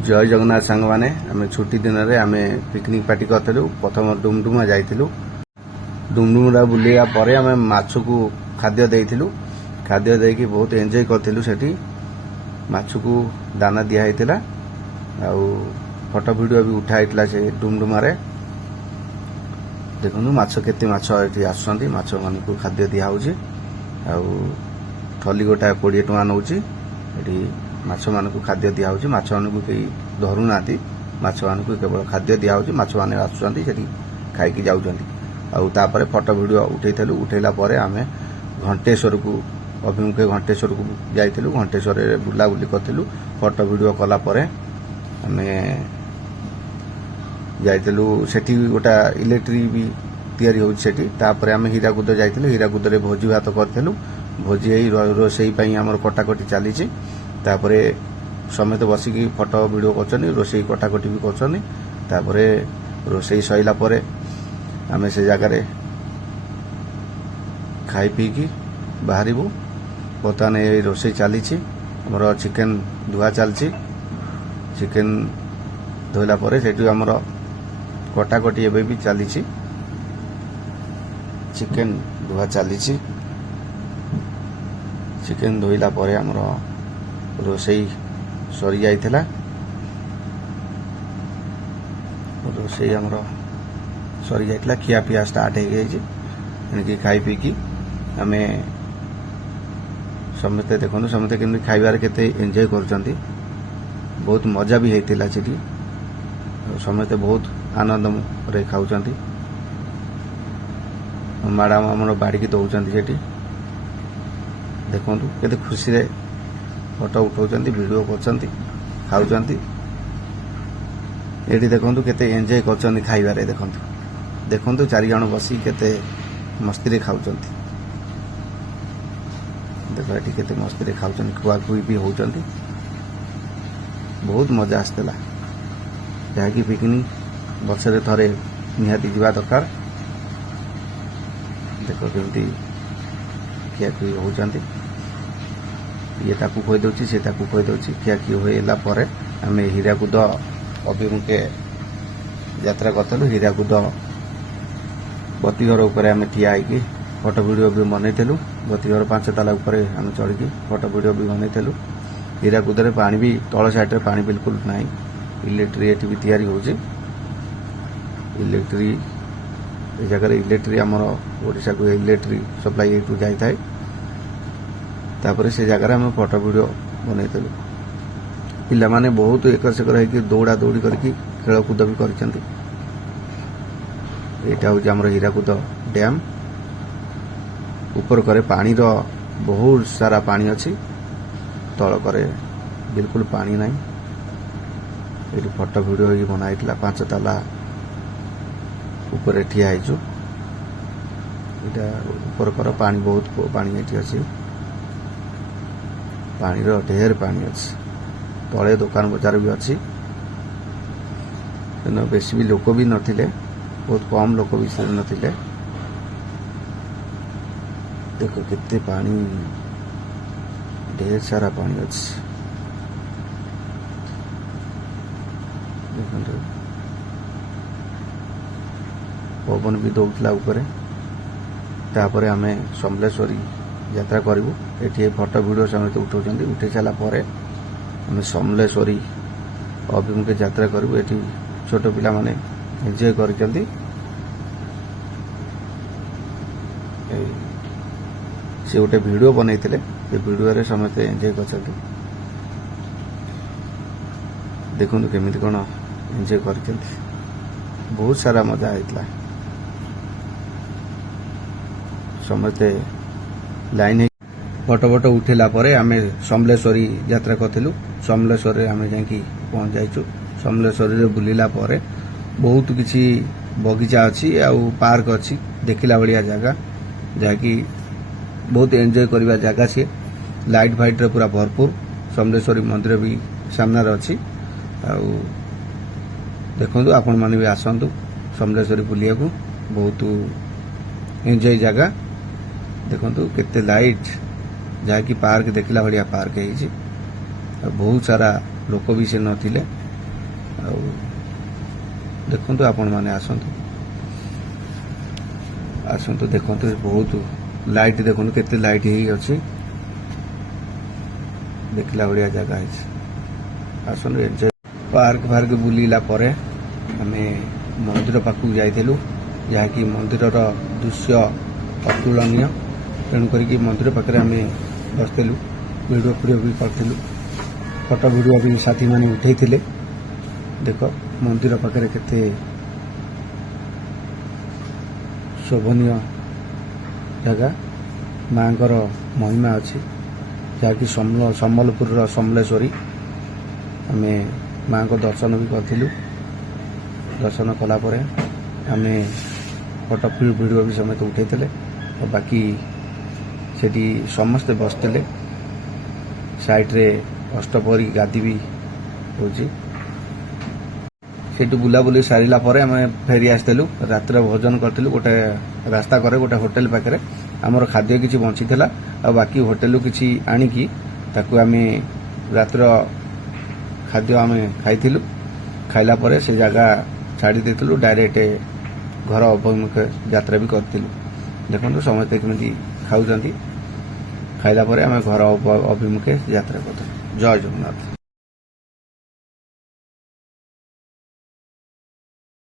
जय जगन्नाथ सांग मैंने आम छुट्टी दिन में आम पिकनिक पार्टी करूँ प्रथम डुमडुमा जाइलु डुमडुमा बुलिया पर आम माछ को खाद्य देइलु खाद्य देकी बहुत एंजॉय करूँ सेठी माछ को दाना दिखाई आउ फोटो वीडियो भी उठाई से डुमडुमा रे देखो माछ केते माछ ये आसुँच माछ मान को खाद्य दिखाऊँगी आउ थली गोटा 20 टଙ୍କା नौची एटी माछ मान को खाद्य दिखाऊँगी माछ मान को कई धरू ना माछ मान को केवल खाद्य दिखाऊँगी माछ मैंने आसुँच से खाई जाऊँच आउे फोटो वीडियो उठेलु उठेला आम घंटेश्वर को अभिमुखे घंटेश्वर को जाइलु घंटेश्वर बुलाबुली करूँ फोटो वीडियो कलापर आम जाइलु सेठी गोटा इलेक्ट्रिक भी तैयारी होती आम हीराकुद जाइलु हीराकुद रे भोजी भात करूँ भोजी रोसई आमर कटाकटी चली समेत बसिकी फोटो वीडियो कर रोसई कटाकटी भी कर रोसई सैला आम से जगार खाई पीकी बाहर बर्तमान ये रोसई चली आमर चिकेन धुआ चलती चिकेन धोला से आमर कटाकटी एवं भी चली चिकेन धुआ चली चिकेन धोइला आमर रोसई सरी जाइथिला रोसई आमर सरी जाइथिला खिया पिया स्टार्ट हो गई खाई पीकी आम समस्ते देखो समस्ते केमती खाइबार केते एंजॉय कर बहुत मजा भी होता सेठी समस्ते बहुत आनंद रे खाऊं मैडम आम बाड़की दौरान सेठी देखु केते खुशी रे फोटो उठाउछंती वीडियो करछंती खाउछंती एठी देखंतु केते एंजॉय करछंती खाइबारे देखंतु चारि जण बसी केते मस्ती रे खाउछंती देखो एठी केते मस्ती रे खाउछंती खुआखुई भी होउछंती बहुत मजा आसतेला जहाँकि पिकनिक वर्षे थरे निहाती जीवा दरकार देख केमती खियाखुई होउछंती ये ताकू खोई दउची से ताकू खोई दउची खियाखुई होइला परे आमे हीराकुद अभिमुखे यात्रा करथलु हीराकुद बतीघर ऊपर आमे ठिया होइकी फोटो वीडियो भी बनैथलु बतीघर 5 ताला ऊपर आमे चढ़ी फोटो वीडियो भी बनैथलु हीराकुद रे पानी भी तळ साइड रे पानी बिल्कुल नाही इलेक्ट्रिक एटी भी तैयारी होउची इलेक्ट्रिक ए जगह इलेक्ट्रिक आमर ओडिशा को इलेक्ट्रिक सप्लाई एटू जाई थाए तापर से जगह आम फोटो वीडियो बनईलु पिला माने बहुत एकर सेकर होकर दौड़ा दौड़ी करके खेलकूद भी करछंती एटा हूँ आमर हीराकुद डैम ऊपर करे पानी रो बहुत सारा पानी अच्छी तल करे बिल्कुल पानी नहीं ये फोटो वीडियो ही बनाई 5 ताला ऊपर ठिया होइछु एटा ऊपर कर पानी बहुत पानी एठी अछि पानी रो ढेर पानी अछि तले दुकान बाजार भी अच्छी बेसी भी लोक भी नथिले बहुत कम लोक भी से नथिले देखो कितने पानी ढेर सारा पानी अच्छी देखो पवन भी दौला तापर आम समलेश्वरी यात्रा करूँ ये फोटो वीडियो समेत उठाऊँ उठे सारा आम समलेश्वरी अभिमुखे यात्रा करूँ ये छोट पिला माने एंजॉय करछंती से गोटे वीडियो बनईले वीडियो रे समस्ते एंजॉय करछंती देखो केमिति कोन एंजॉय करछंती बहुत सारा मजा आइतला समस्ते लाइन फोटो फोटो उठेला परे आमे समलेश्वरी यात्रा करथिलु समलेश्वर रे आमे जाकी पहुंच जाइछु समलेश्वर रे बुलिला परे बहुत किछि बगीचा अछि आ पार्क अछि देखिला बढ़िया जगह जाकी बहुत एंजॉय करबा जगह से लाइट फाइट रे पूरा भरपूर समलेश्वरी मंदिर भी सामने अछि आ देखंतु आपण माने भी आसंतु समलेश्वरी बुलिया को बहुत एंजॉय जगह देखंतु केते लाइट जहाँकि पार्क देखला बढ़िया पार्क है बहुत सारा लोक भी से नथिले ଆଉ ଦେଖନ୍ତୁ ଆପଣମାନେ ଆସନ୍ତୁ ଦେଖନ୍ତୁ ବହୁତ ଲାଇଟ୍ ଦେଖନ୍ତୁ କେତେ ଲାଇଟ୍ ହେଇ ଅଛି ଦେଖିଲା ଭଳିଆ ଜାଗା ହେଇଛି ଆସନ୍ତୁ ଏନ୍ଜୟ ପାର୍କ ଫାର୍କ ବୁଲିଲା ପରେ ଆମେ ମନ୍ଦିର ପାଖକୁ ଯାଇଥିଲୁ ଯାହାକି ମନ୍ଦିରର ଦୃଶ୍ୟ ଅତୁଳନୀୟ ତେଣୁ କରିକି ମନ୍ଦିର ପାଖରେ ଆମେ ବସିଥିଲୁ ଭିଡ଼ିଓ ଫିଡ଼ିଓ ବି କରିଥିଲୁ ଫଟୋ ଭିଡ଼ିଓ ବି ସାଥୀମାନେ ଉଠେଇଥିଲେ ଦେଖ ମନ୍ଦିର ପାଖରେ କେତେ ଶୋଭନୀୟ ଜାଗା ମାଙ୍କର ମହିମା ଅଛି ଯାହାକି ସମ୍ବଲପୁରର ସମଲେଶ୍ୱରୀ ଆମେ ମାଙ୍କ ଦର୍ଶନ ବି କରିଥିଲୁ ଦର୍ଶନ କଲା ପରେ ଆମେ ଫଟୋ ଭିଡ଼ିଓ ବି ସମସ୍ତେ ଉଠେଇଥିଲେ ଆଉ ବାକି ସେଠି ସମସ୍ତେ ବସିଥିଲେ ସାଇଡ଼ରେ ଅଷ୍ଟପହରୀ ଗାଦି ବି ହେଉଛି ସେଠୁ ବୁଲାବୁଲି ସାରିଲା ପରେ ଆମେ ଫେରି ଆସିଥିଲୁ ରାତିରେ ଭୋଜନ କରିଥିଲୁ ଗୋଟେ ରାସ୍ତା କରେ ଗୋଟେ ହୋଟେଲ ପାଖରେ ଆମର ଖାଦ୍ୟ କିଛି ବଞ୍ଚିଥିଲା ଆଉ ବାକି ହୋଟେଲରୁ କିଛି ଆଣିକି ତାକୁ ଆମେ ରାତିର ଖାଦ୍ୟ ଆମେ ଖାଇଥିଲୁ ଖାଇଲା ପରେ ସେ ଜାଗା ଛାଡ଼ି ଦେଇଥିଲୁ ଡାଇରେକ୍ଟ ଘର ଅଭିମୁଖେ ଯାତ୍ରା ବି କରିଥିଲୁ ଦେଖନ୍ତୁ ସମସ୍ତେ କେମିତି ଖାଉଛନ୍ତି ଖାଇଲା ପରେ ଆମେ ଘର ଅଭିମୁଖେ ଯାତ୍ରା କରିଥିଲୁ ଜୟ ଜଗନ୍ନାଥ।